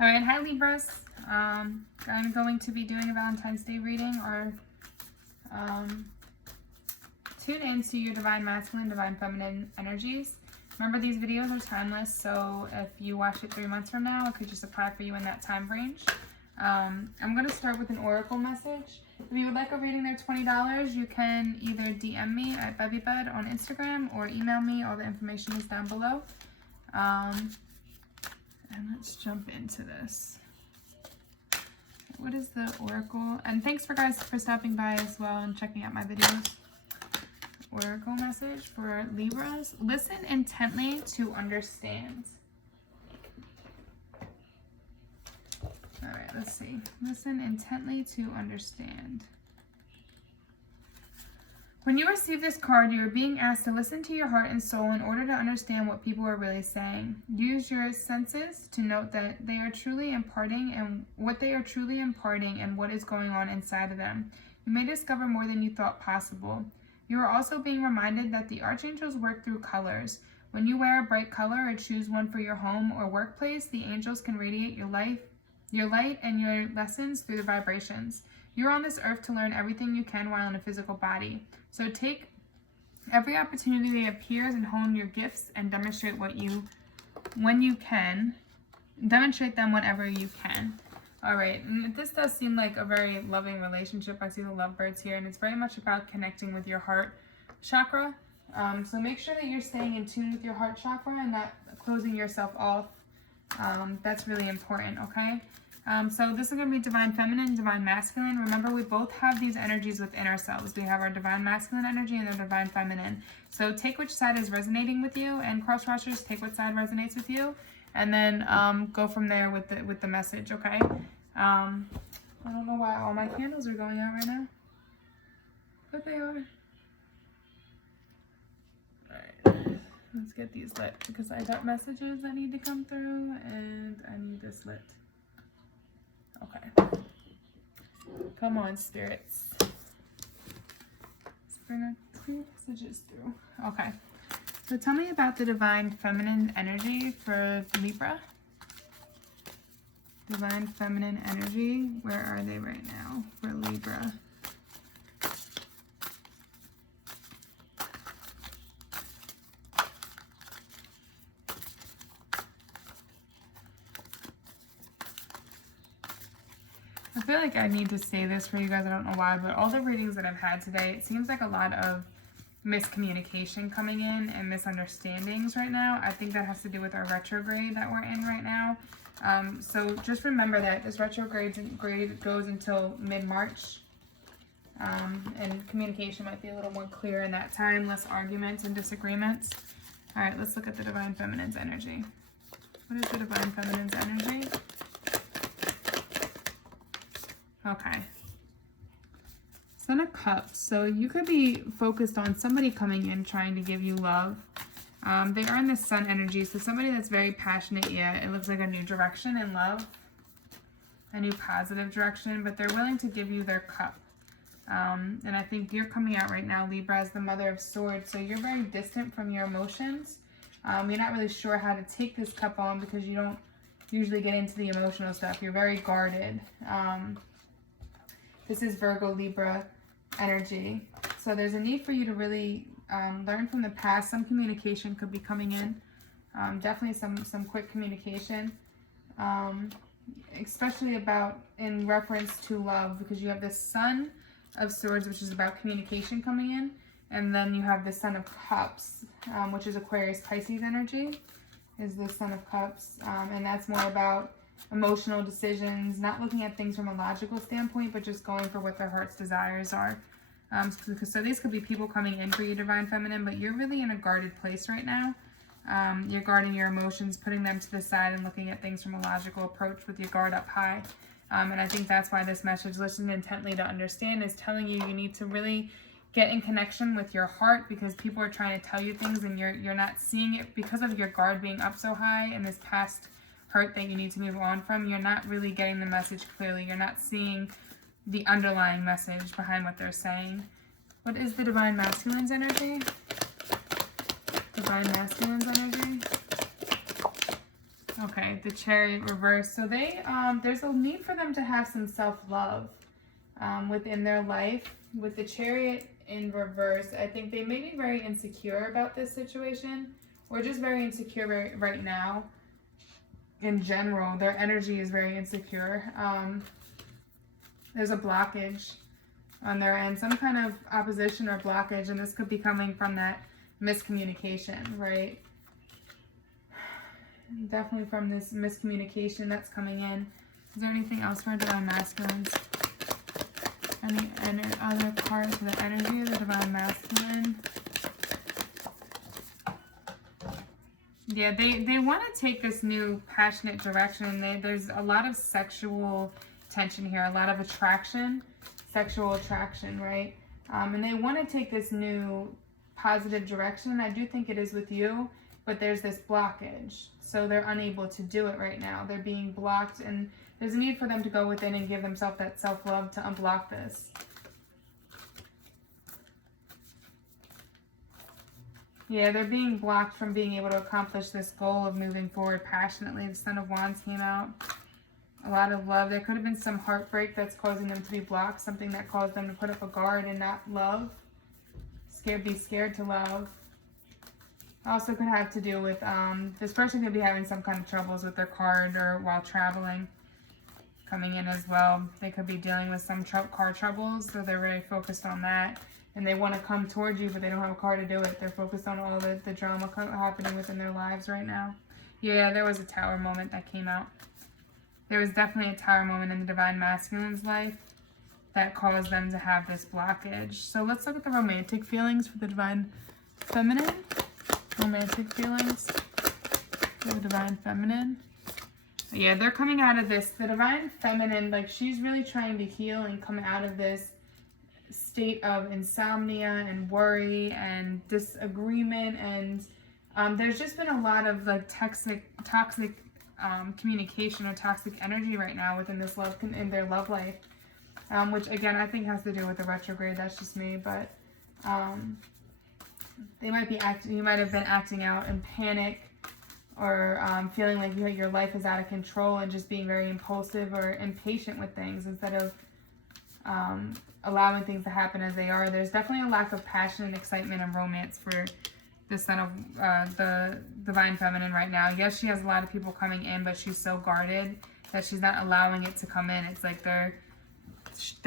All right, hi Libras. I'm going to be doing a Valentine's Day reading, or tune into your divine masculine, divine feminine energies. Remember, these videos are timeless, so if you watch it 3 months from now, it could just apply for you in that time range. I'm going to start with an oracle message. If you would like a reading, they're $20. You can either DM me at bevybud on Instagram or email me. All the information is down below. And let's jump into this. What is the oracle? And thanks for guys for stopping by as well and checking out my videos. Oracle message for Libras. Listen intently to understand. All right, let's see. Listen intently to understand. When you receive this card, you are being asked to listen to your heart and soul in order to understand what people are really saying. Use your senses to note that they are truly imparting and what they are truly imparting and what is going on inside of them. You may discover more than you thought possible. You are also being reminded that the archangels work through colors. When you wear a bright color or choose one for your home or workplace, the angels can radiate your light and your lessons through the vibrations. You're on this earth to learn everything you can while in a physical body. So take every opportunity that appears and hone your gifts and demonstrate when you can. Demonstrate them whenever you can. All right, and this does seem like a very loving relationship. I see the lovebirds here, and it's very much about connecting with your heart chakra. So make sure that you're staying in tune with your heart chakra and not closing yourself off. That's really important, okay? So this is going to be divine feminine, divine masculine. Remember, we both have these energies within ourselves. We have our divine masculine energy and our divine feminine. So take which side is resonating with you, and cross-watchers, take what side resonates with you, and then go from there with the message, okay? I don't know why all my candles are going out right now, but they are. Alright, let's get these lit because I got messages that need to come through, and I need this lit. Okay. Come on, spirits. Let's bring a few messages through. Okay. So tell me about the divine feminine energy for Libra. Divine feminine energy. Where are they right now for Libra? I feel like I need to say this for you guys. I don't know why, but all the readings that I've had today, it seems like a lot of miscommunication coming in and misunderstandings right now. I think that has to do with our retrograde that we're in right now. So just remember that this retrograde goes until mid-March. And communication might be a little more clear in that time, less arguments and disagreements. All right, let's look at the divine feminine's energy. What is the divine feminine's energy? Okay. Son of Cups. So you could be focused on somebody coming in trying to give you love. They are in the sun energy, so somebody that's very passionate, yeah, it looks like a new direction in love, a new positive direction, but they're willing to give you their cup. And I think you're coming out right now, Libra, as the Mother of Swords, so you're very distant from your emotions. You're not really sure how to take this cup on because you don't usually get into the emotional stuff. You're very guarded. This is Virgo, Libra energy. So there's a need for you to really learn from the past. Some communication could be coming in. Definitely some quick communication. Especially about in reference to love, because you have the Sun of Swords, which is about communication coming in. And then you have the Son of Cups, which is Aquarius, Pisces energy, is the Son of Cups. And that's more about emotional decisions, not looking at things from a logical standpoint, but just going for what their heart's desires are. So these could be people coming in for you, divine feminine, but you're really in a guarded place right now. You're guarding your emotions, putting them to the side and looking at things from a logical approach with your guard up high. And I think that's why this message, listen intently to understand, is telling you you need to really get in connection with your heart, because people are trying to tell you things and you're not seeing it because of your guard being up so high and this past hurt that you need to move on from. You're not really getting the message clearly. You're not seeing the underlying message behind what they're saying. What is the divine masculine's energy? Divine masculine's energy. Okay, the Chariot reverse. So they, there's a need for them to have some self-love within their life. With the Chariot in reverse, I think they may be very insecure about this situation, or just very insecure right now. In general, their energy is very insecure. There's a blockage on their end, some kind of opposition or blockage, and this could be coming from that miscommunication, right? Definitely from this miscommunication that's coming in. Is there anything else for divine masculines? Any other cards for the energy of the divine masculine? Yeah, they want to take this new passionate direction. There's a lot of sexual tension here, a lot of attraction, sexual attraction, right? And they want to take this new positive direction. I do think it is with you, but there's this blockage. So they're unable to do it right now. They're being blocked, and there's a need for them to go within and give themselves that self-love to unblock this. Yeah, they're being blocked from being able to accomplish this goal of moving forward passionately. The Son of Wands came out. A lot of love. There could have been some heartbreak that's causing them to be blocked. Something that caused them to put up a guard and not love. Be scared to love. Also could have to do with, this person could be having some kind of troubles with their card or while traveling. Coming in as well. They could be dealing with some car troubles, so they're very focused on that. And they want to come towards you, but they don't have a car to do it. They're focused on all the drama happening within their lives right now. Yeah, there was a Tower moment that came out. There was definitely a Tower moment in the Divine Masculine's life that caused them to have this blockage. So let's look at the romantic feelings for the Divine Feminine. Romantic feelings for the Divine Feminine. Yeah, they're coming out of this. The Divine Feminine, like, she's really trying to heal and come out of this state of insomnia and worry and disagreement, and there's just been a lot of like toxic communication or toxic energy right now within this in their love life, which again I think has to do with the retrograde. That's just me, but they might be you might have been acting out in panic, or feeling like your life is out of control and just being very impulsive or impatient with things instead of allowing things to happen as they are. There's definitely a lack of passion and excitement and romance for the Son of the Divine Feminine right now. Yes, she has a lot of people coming in, but she's so guarded that she's not allowing it to come in. It's like they're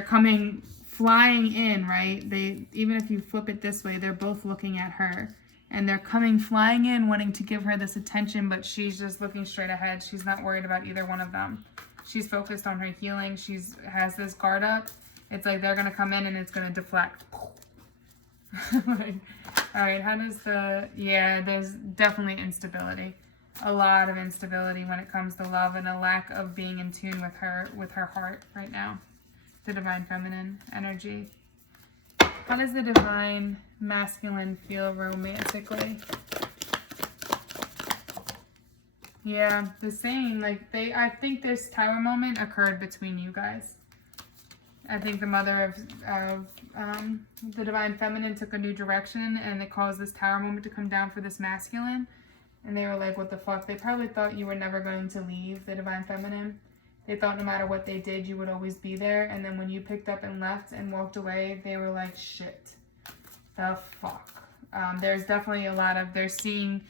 coming flying in, right? Even if you flip it this way, they're both looking at her, and they're coming flying in wanting to give her this attention, but she's just looking straight ahead. She's not worried about either one of them. She's focused on her healing. Has this guard up. It's like they're going to come in and it's going to deflect. Like, all right, how does yeah, there's definitely instability. A lot of instability when it comes to love, and a lack of being in tune with her heart right now. The Divine Feminine energy. How does the Divine Masculine feel romantically? Yeah, the same. Like I think this Tower moment occurred between you guys. I think the mother of the Divine Feminine took a new direction, and it caused this Tower moment to come down for this masculine. And they were like, what the fuck? They probably thought you were never going to leave the Divine Feminine. They thought no matter what they did, you would always be there. And then when you picked up and left and walked away, they were like, shit, the fuck. There's definitely they're seeing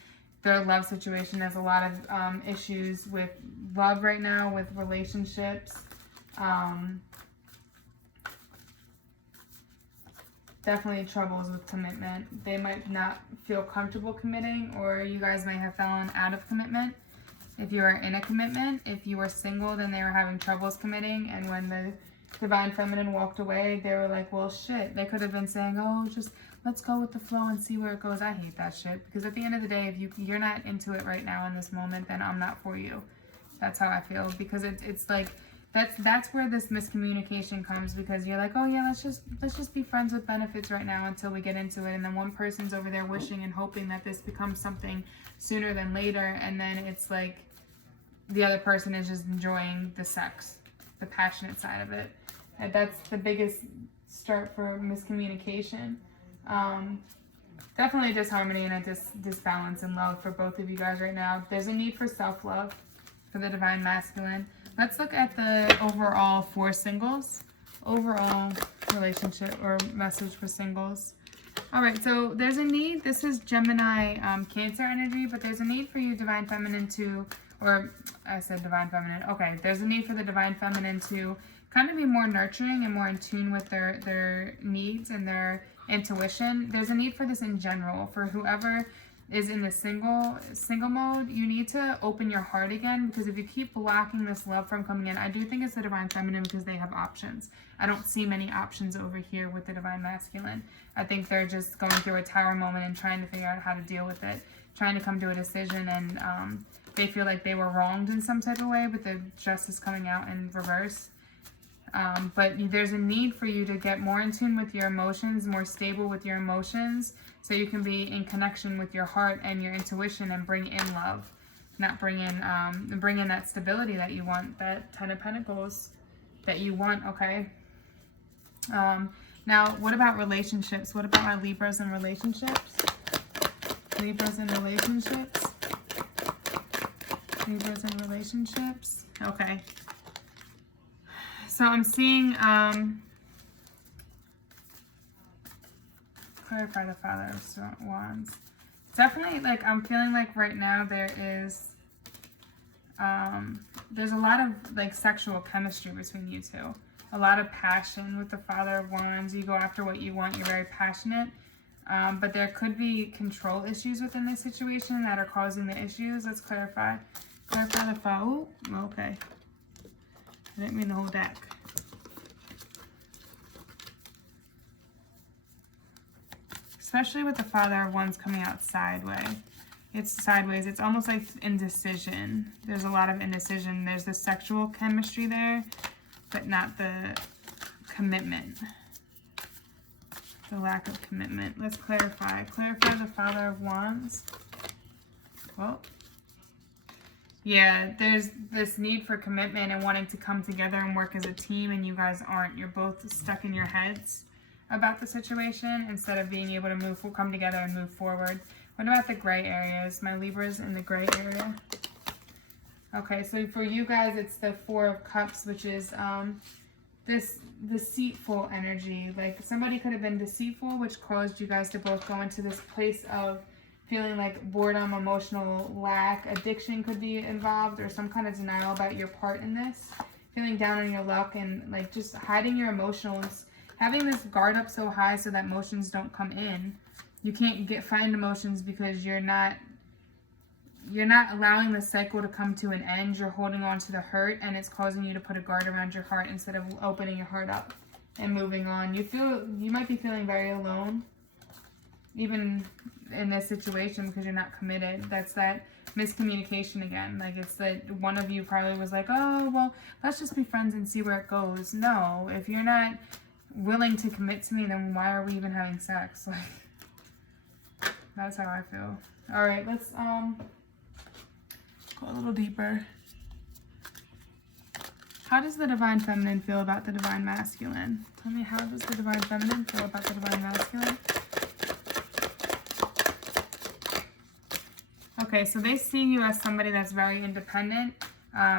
their love situation as a lot of issues with love right now, with relationships. Definitely troubles with commitment. They might not feel comfortable committing, or you guys might have fallen out of commitment. If you are in a commitment, if you were single, then they were having troubles committing, and when the Divine Feminine walked away, they were like, well, shit. They could have been saying, oh, just let's go with the flow and see where it goes. I hate that shit, because at the end of the day, if you're not into it right now in this moment, then I'm not for you. That's how I feel, because it's like, that's where this miscommunication comes, because you're like, oh yeah, let's just be friends with benefits right now until we get into it, and then one person's over there wishing and hoping that this becomes something sooner than later, and then it's like the other person is just enjoying the sex, the passionate side of it. And that's the biggest start for miscommunication. Definitely a disharmony and a disbalance in love for both of you guys right now. There's a need for self-love. for the divine masculine. Let's look at the overall for singles. Overall relationship or message for singles. All right, so there's a need. This is Gemini Cancer energy, but there's a need for you, divine feminine, to, or I said divine feminine. Okay, there's a need for the divine feminine to kind of be more nurturing and more in tune with their needs and their intuition. There's a need for this in general. For whoever is in the single mode, you need to open your heart again, because if you keep blocking this love from coming in, I do think it's the divine feminine because they have options. I don't see many options over here with the divine masculine. I think they're just going through a tower moment and trying to figure out how to deal with it, trying to come to a decision, and they feel like they were wronged in some type of way, but the justice coming out in reverse. But there's a need for you to get more in tune with your emotions, more stable with your emotions, so you can be in connection with your heart and your intuition and bring in love, not bring in that stability that you want, that 10 of Pentacles that you want, okay? Now, what about relationships? What about my Libras in relationships? Libras in relationships? Libras in relationships? Okay. So I'm seeing, clarify the Father of Wands. Definitely, like, I'm feeling like right now there is, there's a lot of, like, sexual chemistry between you two. A lot of passion with the Father of Wands. You go after what you want. You're very passionate. But there could be control issues within this situation that are causing the issues. Let's clarify. Clarify the Father. Oh, okay. I didn't mean the whole deck. Especially with the Father of Wands coming out sideways. It's sideways. It's almost like indecision. There's a lot of indecision. There's the sexual chemistry there, but not the commitment. The lack of commitment. Let's clarify. Clarify the Father of Wands. Well, yeah, there's this need for commitment and wanting to come together and work as a team, and you guys aren't. You're both stuck in your heads about the situation instead of being able to come together and move forward. What about the gray areas? My Libras in the gray area. Okay, so for you guys, it's the Four of Cups, which is this deceitful energy. Like, somebody could have been deceitful, which caused you guys to both go into this place of feeling like boredom, emotional lack, addiction could be involved, or some kind of denial about your part in this. Feeling down on your luck and, like, just hiding your emotions. Having this guard up so high so that emotions don't come in. You can't find emotions because you're not allowing the cycle to come to an end. You're holding on to the hurt, and it's causing you to put a guard around your heart instead of opening your heart up and moving on. You might be feeling very alone, even in this situation, because you're not committed. That's that miscommunication again. Like, it's that one of you probably was like, oh, well, let's just be friends and see where it goes. No, if you're not willing to commit to me, then why are we even having sex? Like, that's how I feel. All right, let's go a little deeper. How does the divine feminine feel about the divine masculine? Tell me, how does the divine feminine feel about the divine masculine? Okay, so they see you as somebody that's very independent.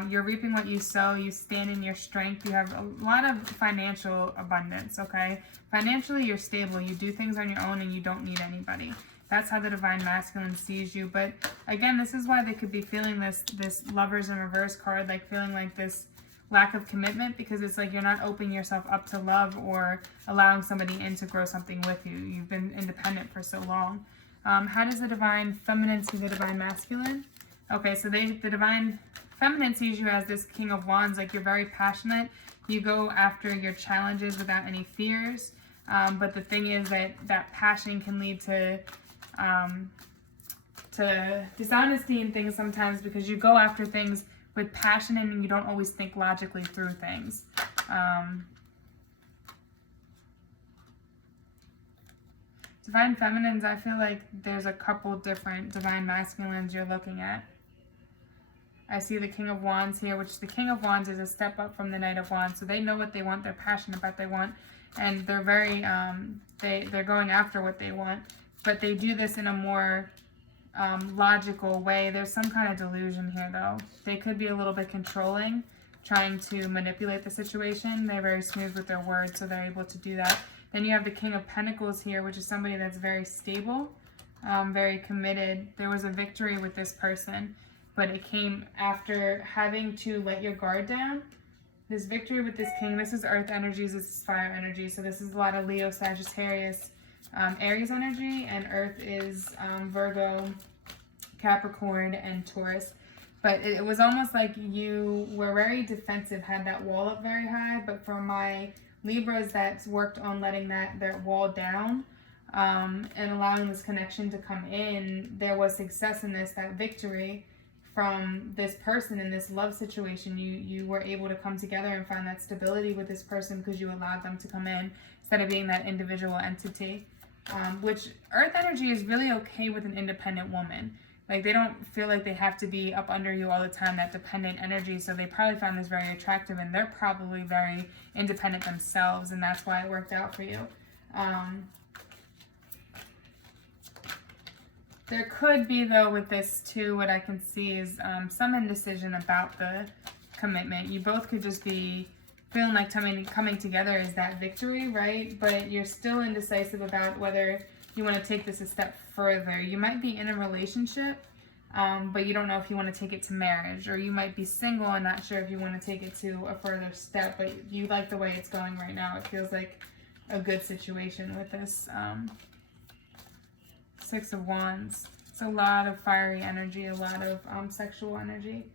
You're reaping what you sow. You stand in your strength. You have a lot of financial abundance, okay? Financially, you're stable. You do things on your own and you don't need anybody. That's how the divine masculine sees you. But again, this is why they could be feeling this Lovers in Reverse card, like feeling like this lack of commitment, because it's like you're not opening yourself up to love or allowing somebody in to grow something with you. You've been independent for so long. How does the divine feminine see the divine masculine? Okay, so the divine feminine sees you as this King of Wands, like you're very passionate. You go after your challenges without any fears. But the thing is that passion can lead to dishonesty and things sometimes, because you go after things with passion and you don't always think logically through things. Divine feminines, I feel like there's a couple different divine masculines you're looking at. I see the King of Wands here, which the King of Wands is a step up from the Knight of Wands. So they know what they want, they're passionate about what they want, and they're very, they're going after what they want. But they do this in a more logical way. There's some kind of delusion here, though. They could be a little bit controlling, trying to manipulate the situation. They're very smooth with their words, so they're able to do that. Then you have the King of Pentacles here, which is somebody that's very stable, very committed. There was a victory with this person, but it came after having to let your guard down. This victory with this king, this is earth energies, this is fire energy. So this is a lot of Leo, Sagittarius, Aries energy, and earth is Virgo, Capricorn, and Taurus. But it was almost like you were very defensive, had that wall up very high. But for my Libras that's worked on letting that wall down and allowing this connection to come in, there was success in this, that victory from this person in this love situation. You were able to come together and find that stability with this person because you allowed them to come in instead of being that individual entity. Which earth energy is really okay with an independent woman. Like, they don't feel like they have to be up under you all the time, that dependent energy. So they probably found this very attractive, and they're probably very independent themselves, and that's why it worked out for you. There could be, though, with this too, what I can see is some indecision about the commitment. You both could just be feeling like coming together is that victory, right? But you're still indecisive about whether you want to take this a step further. You might be in a relationship, but you don't know if you want to take it to marriage, or you might be single and not sure if you want to take it to a further step, but you like the way it's going right now. It feels like a good situation with this Six of Wands. It's a lot of fiery energy, a lot of sexual energy.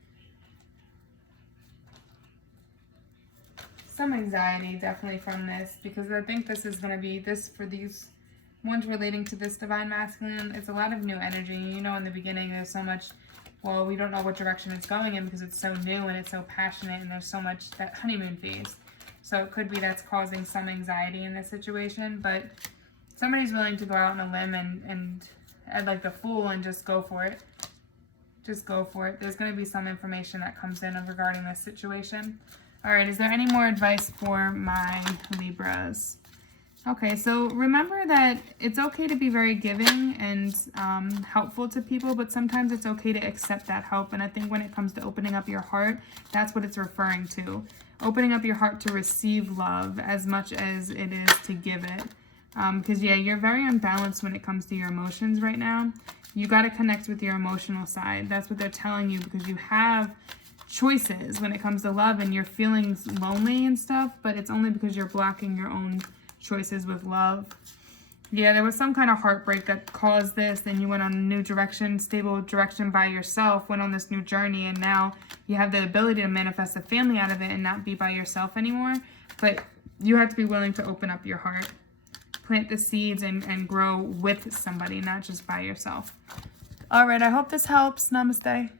Some anxiety definitely from this, because I think this is going to be this for these ones relating to this divine masculine. It's a lot of new energy. You know, in the beginning there's so much, well, we don't know what direction it's going in because it's so new and it's so passionate, and there's so much that honeymoon phase. So it could be that's causing some anxiety in this situation, but somebody's willing to go out on a limb and like the Fool and just go for it. Just go for it. There's going to be some information that comes in regarding this situation. All right, is there any more advice for my Libras? Okay, so remember that it's okay to be very giving and helpful to people, but sometimes it's okay to accept that help. And I think when it comes to opening up your heart, that's what it's referring to. Opening up your heart to receive love as much as it is to give it. Because, yeah, you're very unbalanced when it comes to your emotions right now. You got to connect with your emotional side. That's what they're telling you, because you have choices when it comes to love and you're feeling lonely and stuff, but it's only because you're blocking your own choices with love. Yeah, there was some kind of heartbreak that caused this, then you went on a new direction, stable direction by yourself, went on this new journey, and now you have the ability to manifest a family out of it and not be by yourself anymore. But you have to be willing to open up your heart, plant the seeds, and grow with somebody, not just by yourself. All right, I hope this helps. Namaste.